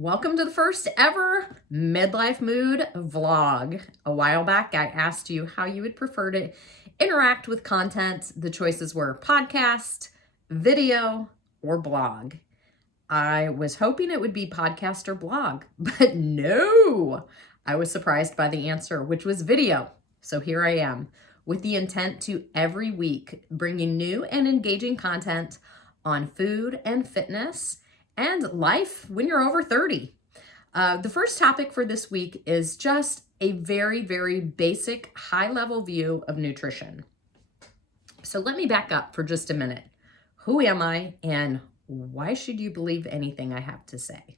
Welcome to the first ever Midlife Mood vlog. A while back, I asked you how you would prefer to interact with content. The choices were podcast, video, or blog. I was hoping it would be podcast or blog, but no. I was surprised by the answer, which was video. So here I am with the intent to every week bringing new and engaging content on food and fitness and life when you're over 30. The first topic for this week is just a very, very basic high-level view of nutrition. So let me back up for just a minute. Who am I and why should you believe anything I have to say?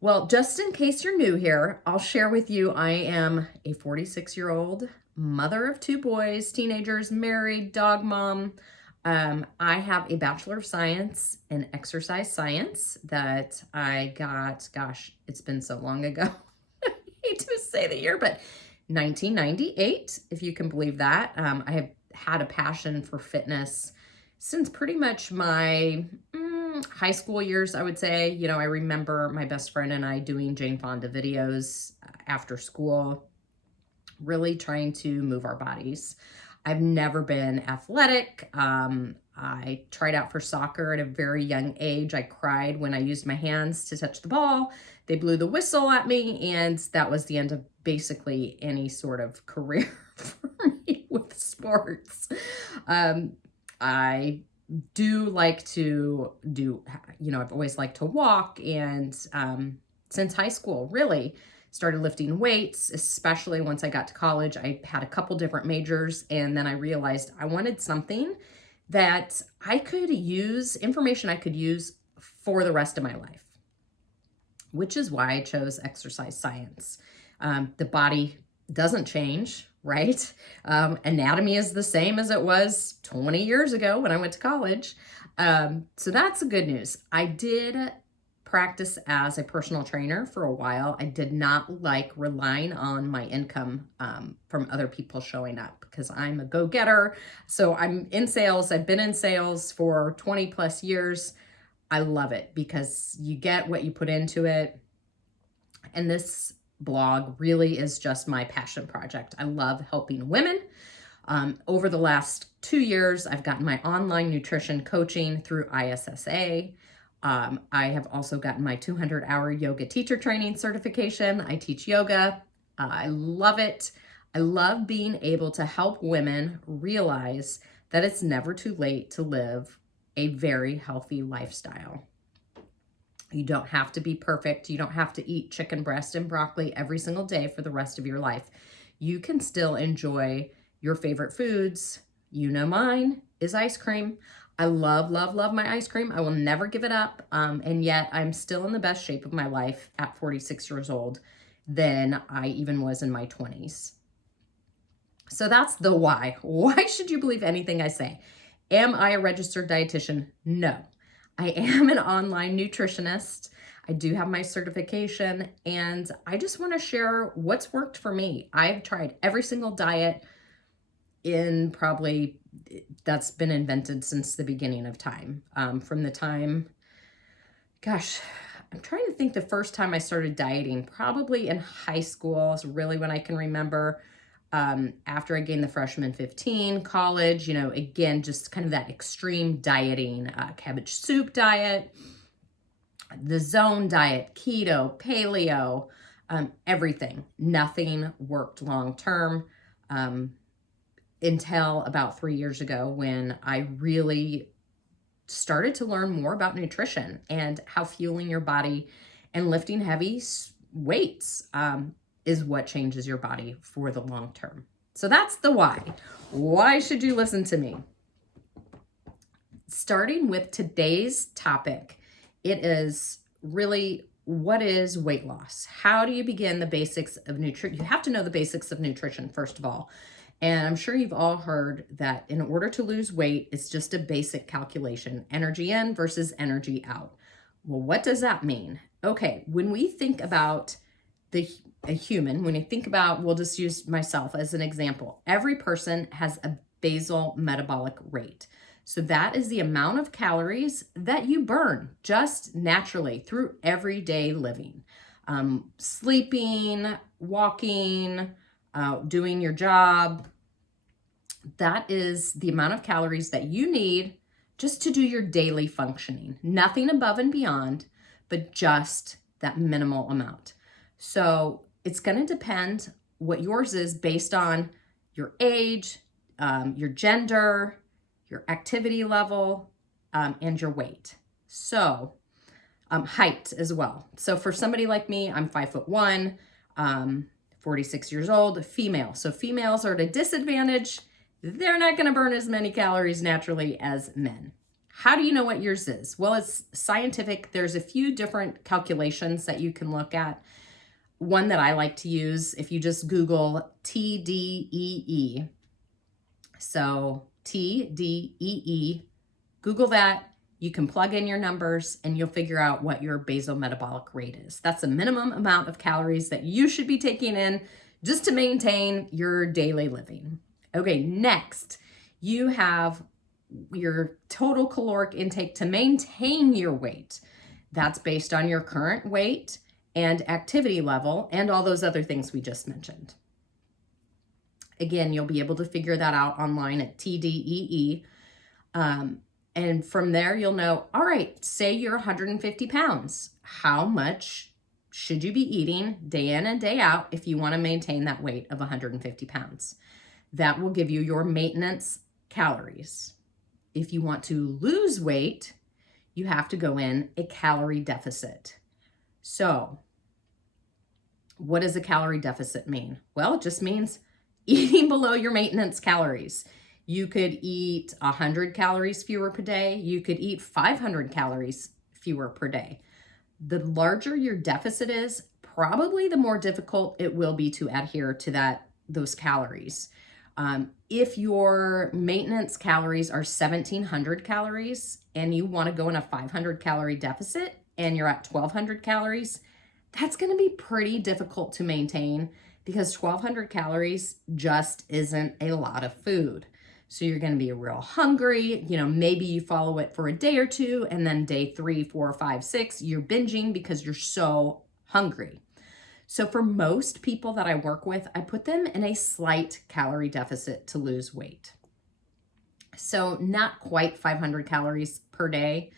Well, just in case you're new here, I'll share with you I am a 46-year-old mother of two boys, teenagers, married, dog mom. I have a Bachelor of Science in Exercise Science that I got, gosh, it's been so long ago. I hate to say the year, but 1998, if you can believe that. I have had a passion for fitness since pretty much my high school years, I would say. You know, I remember my best friend and I doing Jane Fonda videos after school, really trying to move our bodies. I've never been athletic. I tried out for soccer at a very young age. I cried when I used my hands to touch the ball. They blew the whistle at me, and that was the end of basically any sort of career for me with sports. I do like to I've always liked to walk, and since high school, really, started lifting weights, especially once I got to college. I had a couple different majors, and then I realized I wanted something that I could use, information I could use for the rest of my life, which is why I chose exercise science. The body doesn't change, right? Anatomy is the same as it was 20 years ago when I went to college. So that's the good news. I did practice as a personal trainer for a while. I did not like relying on my income from other people showing up because I'm a go-getter. So I'm in sales. I've been in sales for 20 plus years. I love it because you get what you put into it. And this blog really is just my passion project. I love helping women. Over the last 2 years, I've gotten my online nutrition coaching through ISSA. I have also gotten my 200-hour yoga teacher training certification. I teach yoga. I love it. I love being able to help women realize that it's never too late to live a very healthy lifestyle. You don't have to be perfect. You don't have to eat chicken breast and broccoli every single day for the rest of your life. You can still enjoy your favorite foods. You know mine is ice cream. I love, love, love my ice cream. I will never give it up. And yet I'm still in the best shape of my life at 46 years old than I even was in my 20s. So that's the why. Why should you believe anything I say? Am I a registered dietitian? No. I am an online nutritionist. I do have my certification, and I just want to share what's worked for me. I've tried every single diet in probably that's been invented since the beginning of time. From the time, gosh, I'm trying to think the first time I started dieting, probably in high school is really when I can remember. After I gained the freshman 15, college, again, just kind of that extreme dieting, cabbage soup diet, the zone diet, keto, paleo, everything. Nothing worked long term. Until about 3 years ago when I really started to learn more about nutrition and how fueling your body and lifting heavy weights is what changes your body for the long term. So that's the why. Why should you listen to me? Starting with today's topic, it is really, what is weight loss? How do you begin the basics of nutrition? You have to know the basics of nutrition, first of all. And I'm sure you've all heard that in order to lose weight, it's just a basic calculation, energy in versus energy out. Well, what does that mean? Okay, when we think about a human, when you think about, we'll just use myself as an example. Every person has a basal metabolic rate. So that is the amount of calories that you burn just naturally through everyday living. Sleeping, walking, doing your job. That is the amount of calories that you need just to do your daily functioning. Nothing above and beyond, but just that minimal amount. So it's going to depend what yours is based on your age, your gender, your activity level, and your weight. So height as well. So for somebody like me, I'm 5'1", 46 years old, female. So females are at a disadvantage. They're not going to burn as many calories naturally as men. How do you know what yours is? Well, it's scientific. There's a few different calculations that you can look at. One that I like to use, if you just Google TDEE, so TDEE, Google that, you can plug in your numbers and you'll figure out what your basal metabolic rate is. That's a minimum amount of calories that you should be taking in just to maintain your daily living. Okay, next, you have your total caloric intake to maintain your weight. That's based on your current weight and activity level and all those other things we just mentioned. Again, you'll be able to figure that out online at TDEE. And from there, you'll know, all right, say you're 150 pounds. How much should you be eating day in and day out if you want to maintain that weight of 150 pounds? That will give you your maintenance calories. If you want to lose weight, you have to go in a calorie deficit. So what does a calorie deficit mean? Well, it just means eating below your maintenance calories. You could eat 100 calories fewer per day. You could eat 500 calories fewer per day. The larger your deficit is, probably the more difficult it will be to adhere to those calories. If your maintenance calories are 1,700 calories and you want to go in a 500 calorie deficit and you're at 1,200 calories, that's going to be pretty difficult to maintain because 1,200 calories just isn't a lot of food. So you're going to be real hungry. Maybe you follow it for a day or two and then day 3, 4, 5, 6, you're binging because you're so hungry. So for most people that I work with, I put them in a slight calorie deficit to lose weight. So not quite 500 calories per day.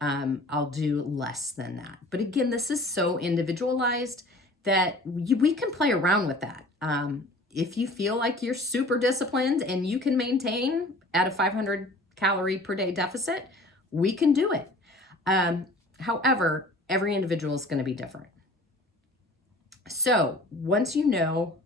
I'll do less than that. But again, this is so individualized that we can play around with that. If you feel like you're super disciplined and you can maintain at a 500 calorie per day deficit, we can do it. However, every individual is going to be different. So once you know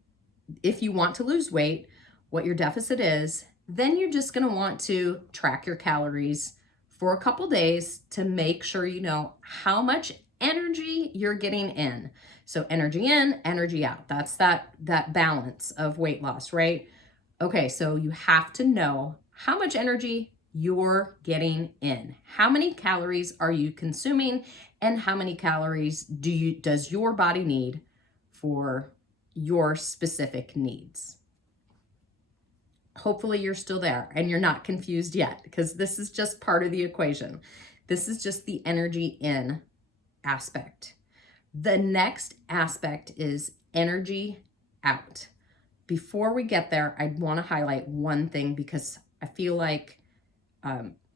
if you want to lose weight, what your deficit is, then you're just going to want to track your calories for a couple days to make sure you know how much energy you're getting in. So energy in, energy out. That's that balance of weight loss, right? Okay, so you have to know how much energy you're getting in. How many calories are you consuming and how many calories does your body need for your specific needs? Hopefully you're still there and you're not confused yet because this is just part of the equation. This is just the energy in aspect. The next aspect is energy out. Before we get there, I want to highlight one thing because I feel like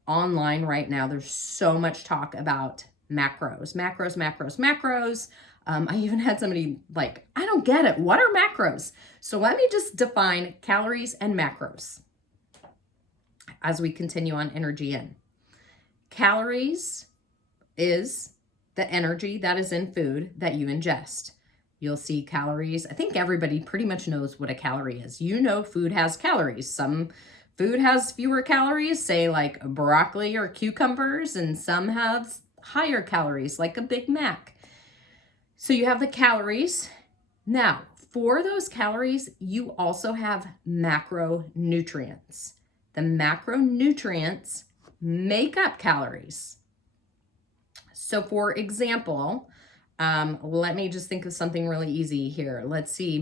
online right now, there's so much talk about macros. I even had somebody like, I don't get it. What are macros? So let me just define calories and macros as we continue on energy in. Calories is the energy that is in food that you ingest. You'll see calories. I think everybody pretty much knows what a calorie is. Food has calories. Some food has fewer calories, say like broccoli or cucumbers, and some have higher calories like a Big Mac. So you have the calories. Now, for those calories, you also have macronutrients. The macronutrients make up calories. So for example, let me just think of something really easy here. Let's see,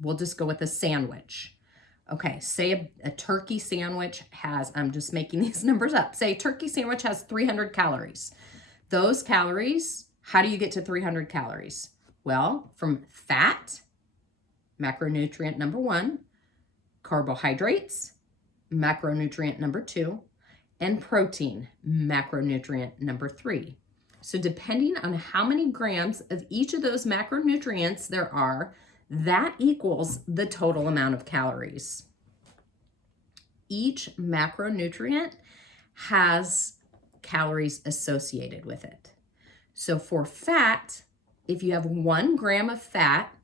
we'll just go with a sandwich. Okay, say a turkey sandwich has, I'm just making these numbers up. Say a turkey sandwich has 300 calories. Those calories, how do you get to 300 calories? Well, from fat, macronutrient number 1, carbohydrates, macronutrient number 2, and protein, macronutrient number 3. So depending on how many grams of each of those macronutrients there are, that equals the total amount of calories. Each macronutrient has calories associated with it. So for fat, if you have 1 gram of fat,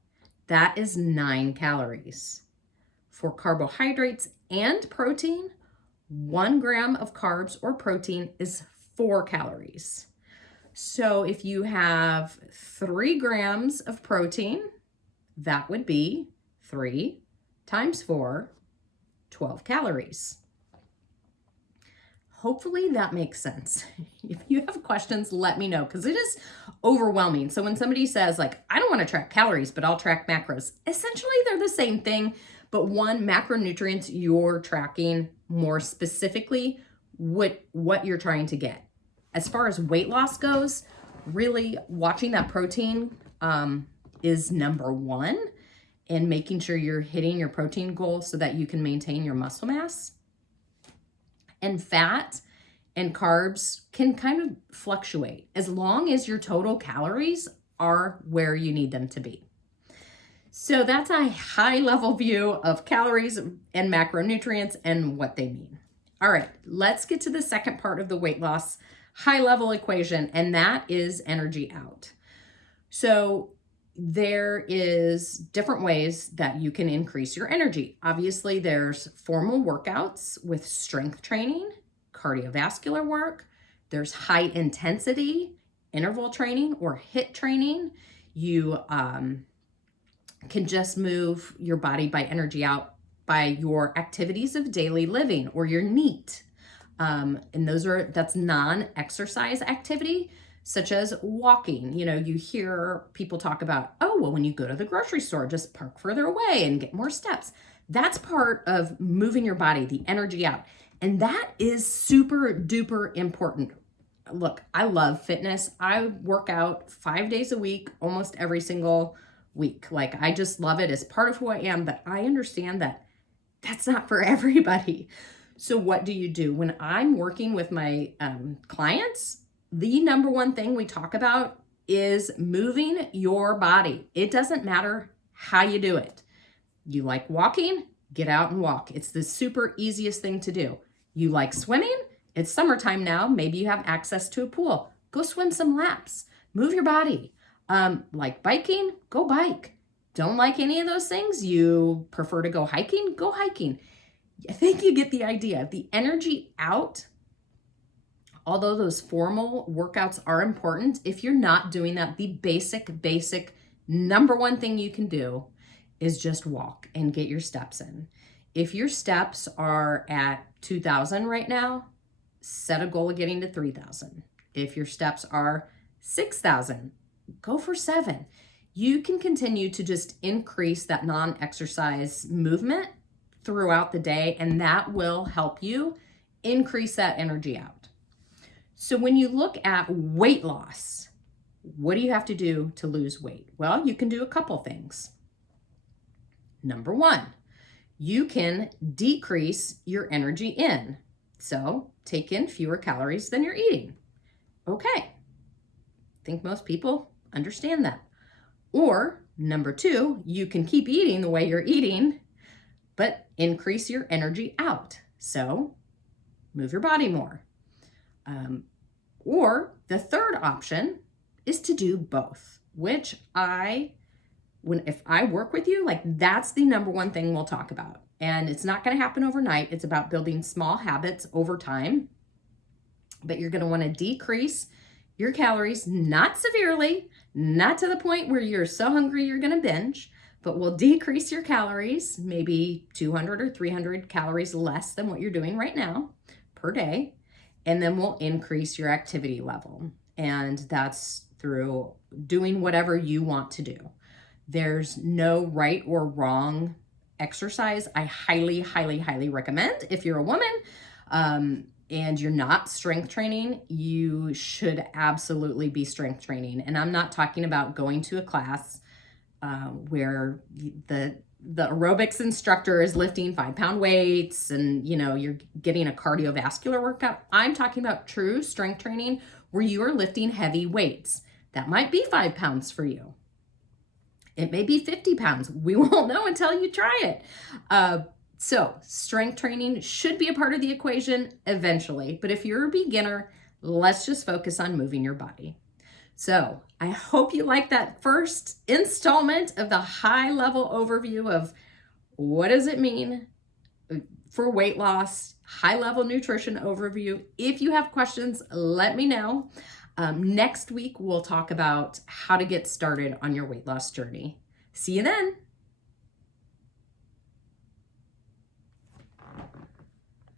that is 9 calories. For carbohydrates and protein, 1 gram of carbs or protein is 4 calories. So if you have 3 grams of protein, that would be 3 times 4, 12 calories. Hopefully that makes sense. If you have questions, let me know, because it is overwhelming. So when somebody says like, I don't want to track calories, but I'll track macros, essentially they're the same thing, but one, macronutrients, you're tracking more specifically what you're trying to get. As far as weight loss goes, really watching that protein is number 1, and making sure you're hitting your protein goal so that you can maintain your muscle mass. And fat and carbs can kind of fluctuate as long as your total calories are where you need them to be. So that's a high level view of calories and macronutrients and what they mean. All right, let's get to the second part of the weight loss high level equation, and that is energy out. So there is different ways that you can increase your energy. Obviously, there's formal workouts with strength training, cardiovascular work. There's high intensity interval training or HIIT training. You can just move your body by energy out by your activities of daily living or your NEAT. And that's non-exercise activity, such as walking. You know, you hear people talk about, oh, well, when you go to the grocery store, just park further away and get more steps. That's part of moving your body, the energy out. And that is super duper important. Look, I love fitness. I work out 5 days a week, almost every single week. Like, I just love it as part of who I am, but I understand that that's not for everybody. So what do you do? When I'm working with my clients, the number one thing we talk about is moving your body. It doesn't matter how you do it. You like walking? Get out and walk. It's the super easiest thing to do. You like swimming? It's summertime now. Maybe you have access to a pool. Go swim some laps. Move your body. Like biking? Go bike. Don't like any of those things? You prefer to go hiking? Go hiking. I think you get the idea. The energy out, although those formal workouts are important, if you're not doing that, the basic number one thing you can do is just walk and get your steps in. If your steps are at 2,000 right now, set a goal of getting to 3,000. If your steps are 6,000, go for 7. You can continue to just increase that non-exercise movement throughout the day, and that will help you increase that energy out. So when you look at weight loss, what do you have to do to lose weight? Well, you can do a couple things. Number 1, you can decrease your energy in. So take in fewer calories than you're eating. Okay, I think most people understand that. Or number 2, you can keep eating the way you're eating, but increase your energy out. So move your body more. Or the third option is to do both, which if I work with you, like, that's the number one thing we'll talk about. And it's not going to happen overnight. It's about building small habits over time. But you're going to want to decrease your calories, not severely, not to the point where you're so hungry you're going to binge, but we'll decrease your calories, maybe 200 or 300 calories less than what you're doing right now per day. And then we'll increase your activity level. And that's through doing whatever you want to do. There's no right or wrong Exercise, I highly, highly, highly recommend. If you're a woman and you're not strength training, you should absolutely be strength training. And I'm not talking about going to a class where the aerobics instructor is lifting 5-pound weights and, you're getting a cardiovascular workout. I'm talking about true strength training where you are lifting heavy weights. That might be 5 pounds for you. It may be 50 pounds. We won't know until you try it. So strength training should be a part of the equation eventually. But if you're a beginner, let's just focus on moving your body. So I hope you like that first installment of the high-level overview of what does it mean for weight loss, high-level nutrition overview. If you have questions, let me know. Next week, we'll talk about how to get started on your weight loss journey. See you then.